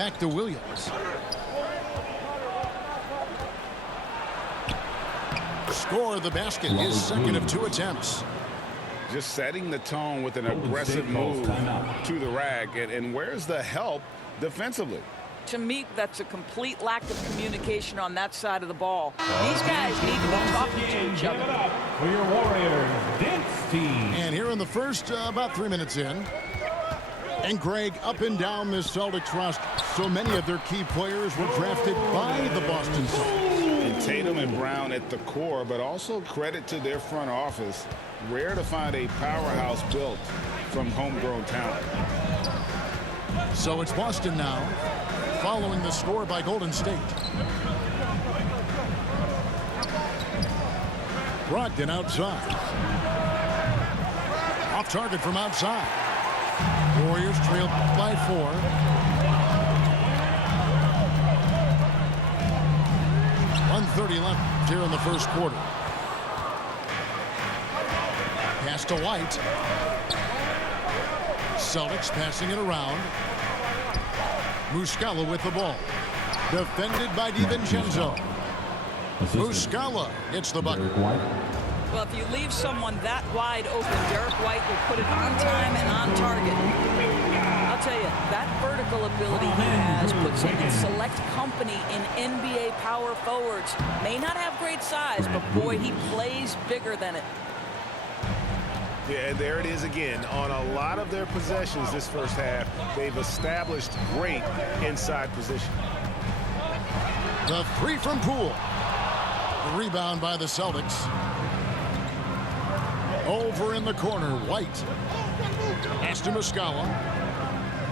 Back to Williams. Score the basket, his second of 2 attempts. Just setting the tone with an aggressive move to the rack. And where's the help defensively? To me, that's a complete lack of communication on that side of the ball. These guys need to be talking to each other. For your Warriors dance team. And here in the first, about 3 minutes in. And Greg, up and down this Celtics roster, so many of their key players were drafted by the Boston Celtics. And Tatum and Brown at the core, but also credit to their front office. Rare to find a powerhouse built from homegrown talent. So it's Boston now, following the score by Golden State. Brogdon outside. Off target from outside. Warriors trail by 4. .130 left here in the first quarter. Pass to White. Celtics passing it around. Muscala with the ball. Defended by DiVincenzo. Muscala gets the bucket. Well, if you leave someone that wide open, Derek White will put it on time and on target. I'll tell you, that vertical ability he has puts him in select company in NBA power forwards. May not have great size, but boy, he plays bigger than it. Yeah, and there it is again. On a lot of their possessions this first half, they've established great inside position. The 3 from Poole. The rebound by the Celtics. Over in the corner, White. Pass to Muscala.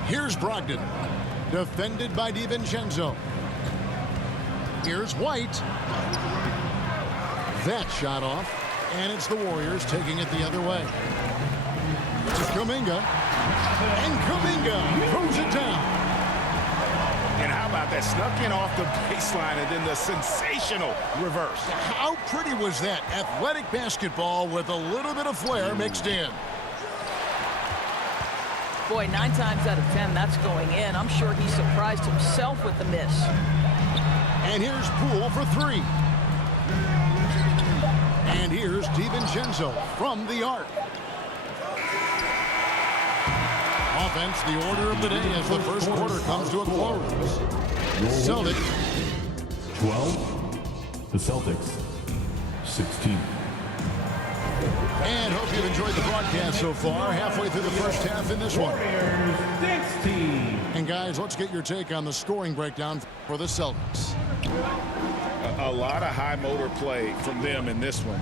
Here's Brogdon. Defended by DiVincenzo. Here's White. That shot off. And it's the Warriors taking it the other way. To Kuminga. And Kuminga throws it down. And how about that? Snuck in off the baseline and then the sensational reverse. How pretty was that? Athletic basketball with a little bit of flair mixed in. Boy, 9 times out of 10, that's going in. I'm sure he surprised himself with the miss. And here's Poole for 3. And here's DiVincenzo from the arc. Offense, the order of the day as the first quarter comes to a close. Celtics 12. The Celtics 16. And hope you've enjoyed the broadcast so far. Halfway through the first half in this one. Warriors dance team. And guys, let's get your take on the scoring breakdown for the Celtics. A lot of high motor play from them in this one,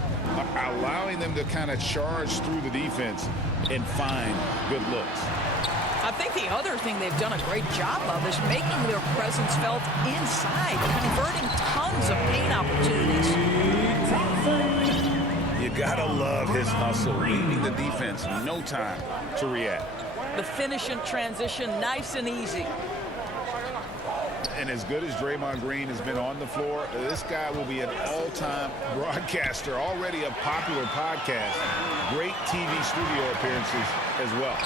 allowing them to kind of charge through the defense and find good looks. I think the other thing they've done a great job of is making their presence felt inside, converting tons of paint opportunities. You gotta love his hustle, leaving the defense no time to react. The finish and transition, nice and easy. And as good as Draymond Green has been on the floor, this guy will be an all-time broadcaster, already a popular podcast. Great TV studio appearances as well.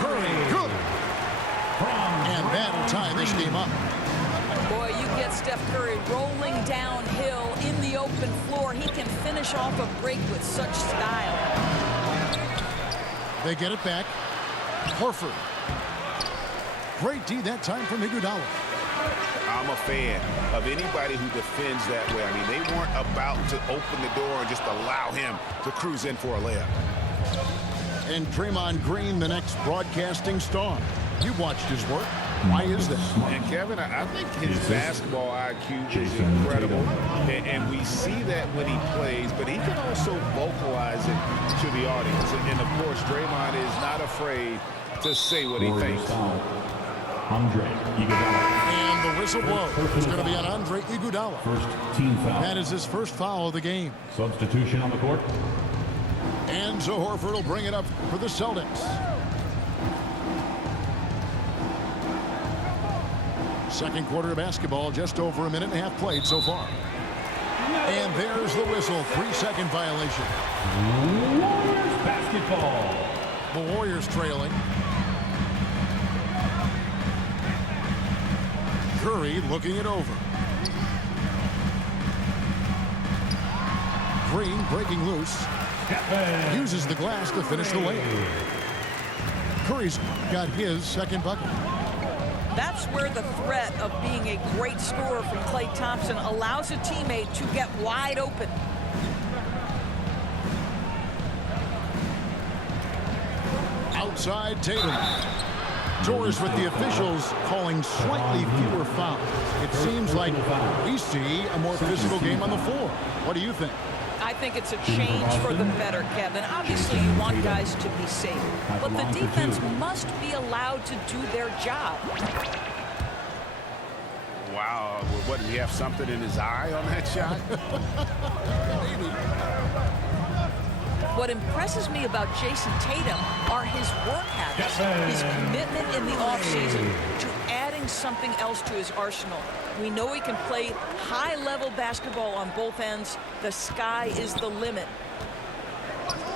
Curry, good. And that'll tie this game up. Boy, you get Steph Curry rolling downhill in the open floor. He can finish off a break with such style. They get it back. Horford. Great D that time from Iguodala. I'm a fan of anybody who defends that way. I mean, they weren't about to open the door and just allow him to cruise in for a layup. And Draymond Green, the next broadcasting star. You've watched his work. Why is that? And Kevin, I think his basketball IQ is incredible. And we see that when he plays, but he can also vocalize it to the audience. And of course, Draymond is not afraid to say what he thinks. Andre Iguodala. And the whistle blows. It's going to be on Andre Iguodala. First team foul. That is his first foul of the game. Substitution on the court. And so Horford will bring it up for the Celtics. Second quarter of basketball, just over a minute and a half played so far. And there's the whistle, 3-second violation. Warriors basketball. The Warriors trailing. Curry looking it over. Green breaking loose. Uses the glass to finish the layup. Curry's got his second bucket. That's where the threat of being a great scorer from Klay Thompson allows a teammate to get wide open. Outside Tatum. Torres with the officials calling slightly fewer fouls. It seems like we see a more physical game on the floor. What do you think? I think it's a change for the better, Kevin. Obviously, you want guys to be safe, but the defense must be allowed to do their job. Wow, what, did he have something in his eye on that shot? What impresses me about Jason Tatum are his work habits, his commitment in the offseason to adding something else to his arsenal. We know he can play high-level basketball on both ends. The sky is the limit.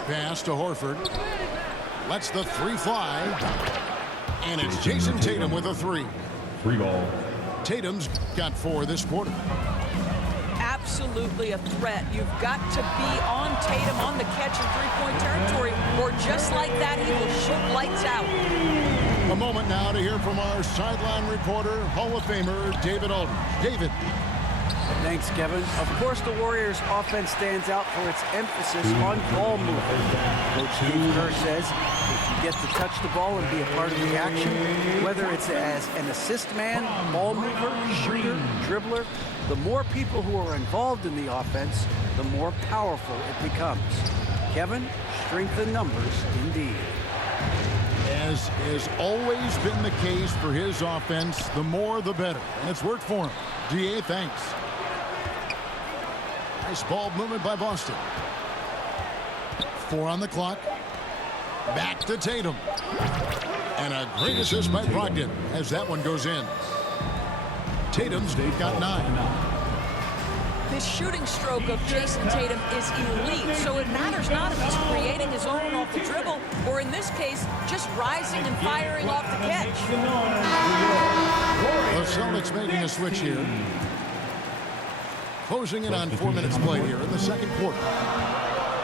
Pass to Horford. Lets the three fly. And it's Jason Tatum with a three. Free ball. Tatum's got 4 this quarter. Absolutely a threat. You've got to be on Tatum on the catch in three-point territory, or just like that, he will shoot lights out. A moment now to hear from our sideline reporter, Hall of Famer David Aldridge. David. Thanks, Kevin. Of course, the Warriors' offense stands out for its emphasis on ball movement. Coach Steve Kerr says if you get to touch the ball and be a part of the action, whether it's as an assist man, ball mover, shooter, dribbler, the more people who are involved in the offense, the more powerful it becomes. Kevin, strength in numbers indeed. As has always been the case for his offense, the more the better. And it's worked for him. DA, thanks. Nice ball movement by Boston. 4 on the clock. Back to Tatum. And a great assist by Brogdon as that one goes in. Tatum's got 9. His shooting stroke of Jason Tatum is elite, so it matters not if he's creating his own off the dribble, or in this case, just rising and firing off the catch. The Celtics making a switch here. Closing in on 4 minutes played here in the second quarter.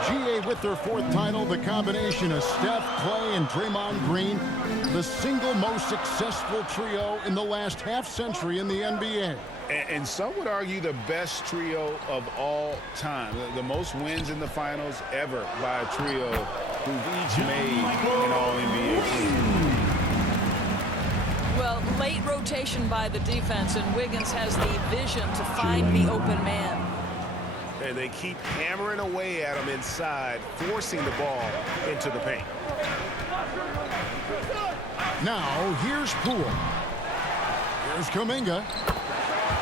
GA with their 4th title, the combination of Steph, Klay, and Draymond Green, the single most successful trio in the last half-century in the NBA. And some would argue the best trio of all time. The most wins in the finals ever by a trio who've each made an All-NBA team. Well, late rotation by the defense, and Wiggins has the vision to find the open man. And they keep hammering away at him inside, forcing the ball into the paint. Now, here's Poole. Here's Kuminga.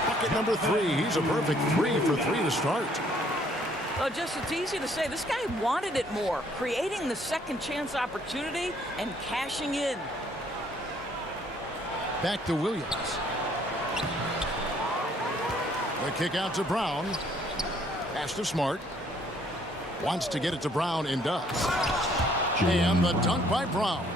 Bucket number 3. He's a perfect 3 for 3 to start. Well, just it's easy to say. This guy wanted it more, creating the second chance opportunity and cashing in. Back to Williams. The kick out to Brown. Pass to Smart. Wants to get it to Brown and does. And the dunk by Brown.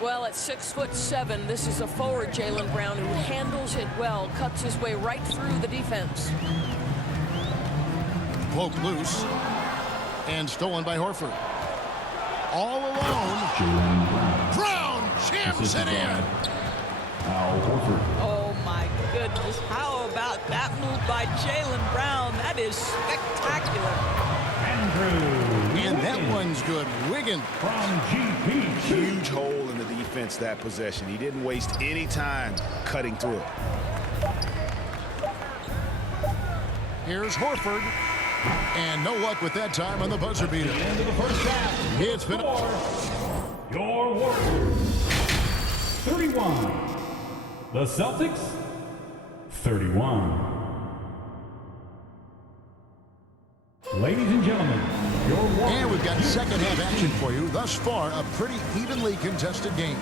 Well, at 6'7", this is a forward, Jaylen Brown, who handles it well, cuts his way right through the defense. Poke loose. And stolen by Horford. All alone. Brown jams it in. Al Horford. Oh, my goodness. How about that move by Jaylen Brown? That is spectacular. Andrew. And that one's good. Wiggins. From GP. Huge hole in the defense that possession. He didn't waste any time cutting through it. Here's Horford. And no luck with that time on the buzzer beater. End of the first half. It's been your Warriors 31. The Celtics 31. Ladies and gentlemen, your Warriors. And we've got second half action for you. Thus far, a pretty evenly contested game.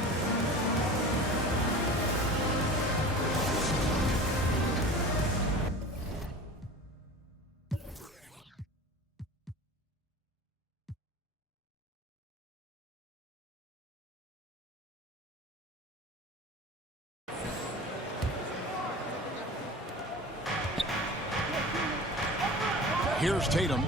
Here's Tatum.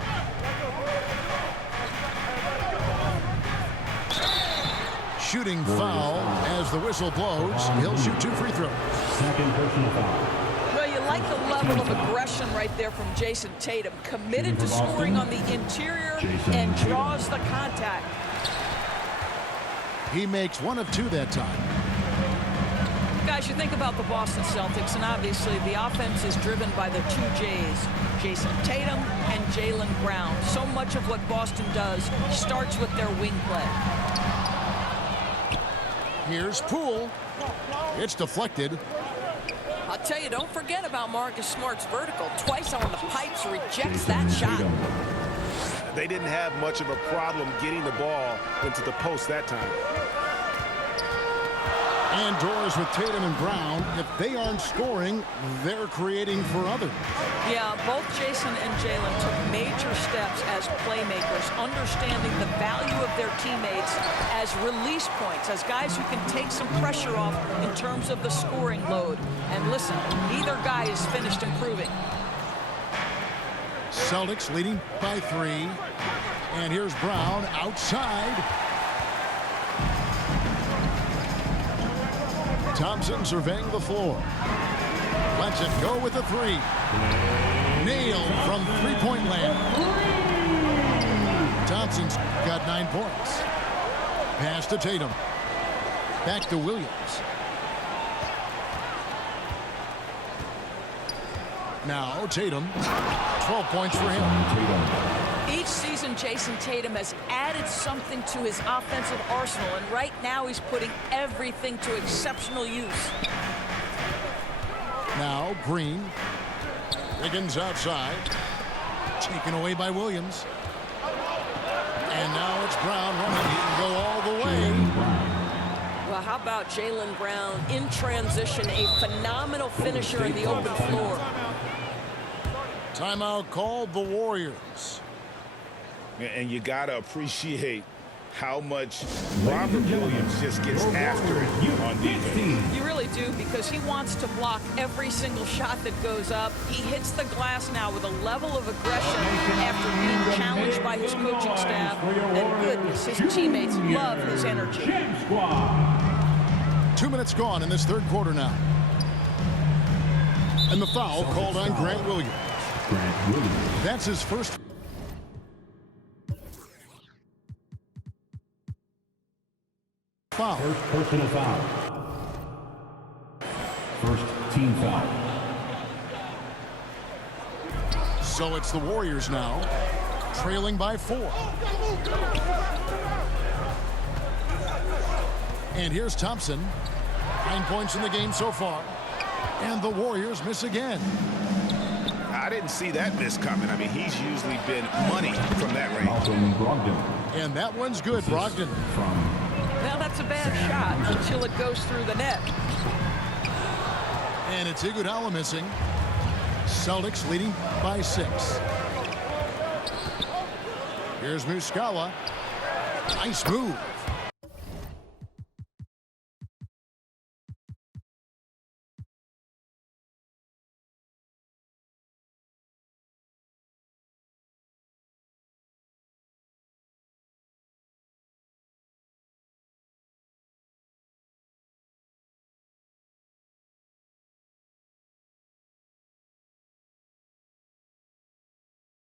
Shooting foul as the whistle blows. He'll shoot 2 free throws. Second personal foul. Well, you like the level of aggression right there from Jason Tatum. Committed to scoring on the interior and draws the contact. He makes 1 of 2 that time. Guys, you think about the Boston Celtics, and obviously the offense is driven by the 2 J's, Jason Tatum and Jaylen Brown. So much of what Boston does starts with their wing play. Here's Poole. It's deflected. I'll tell you, don't forget about Marcus Smart's vertical. Twice on the pipes, rejects that shot. They didn't have much of a problem getting the ball into the post that time. And doors with Tatum and Brown. If they aren't scoring, they're creating for others. Yeah, both Jason and Jaylen took major steps as playmakers, understanding the value of their teammates as release points, as guys who can take some pressure off in terms of the scoring load. And listen, neither guy is finished improving. Celtics leading by 3. And here's Brown outside. Thompson surveying the floor. Lets it go with a 3. Nailed from three-point land. Thompson's got 9 points. Pass to Tatum. Back to Williams. Now Tatum. 12 points for him. Each season, Jason Tatum has added something to his offensive arsenal, and right now he's putting everything to exceptional use. Now Green. Wiggins outside. Taken away by Williams. And now it's Brown running. He can go all the way. Well, how about Jaylen Brown in transition, a phenomenal finisher in the open floor. Timeout called the Warriors. And you got to appreciate how much Robert Williams just gets after it on defense. You really do, because he wants to block every single shot that goes up. He hits the glass now with a level of aggression after being challenged by his coaching staff. And goodness, his teammates love his energy. 2 minutes gone in this third quarter now. And the foul called on Grant Williams. That's his first. Foul. First personal foul. First team foul. So it's the Warriors now, trailing by 4. And here's Thompson. 9 points in the game so far. And the Warriors miss again. I didn't see that miss coming. I mean, he's usually been money from that range. Malcolm Brogdon. And that one's good, Brogdon. Well, that's a bad shot until it goes through the net. And it's Iguodala missing. Celtics leading by 6. Here's Muscala. Nice move.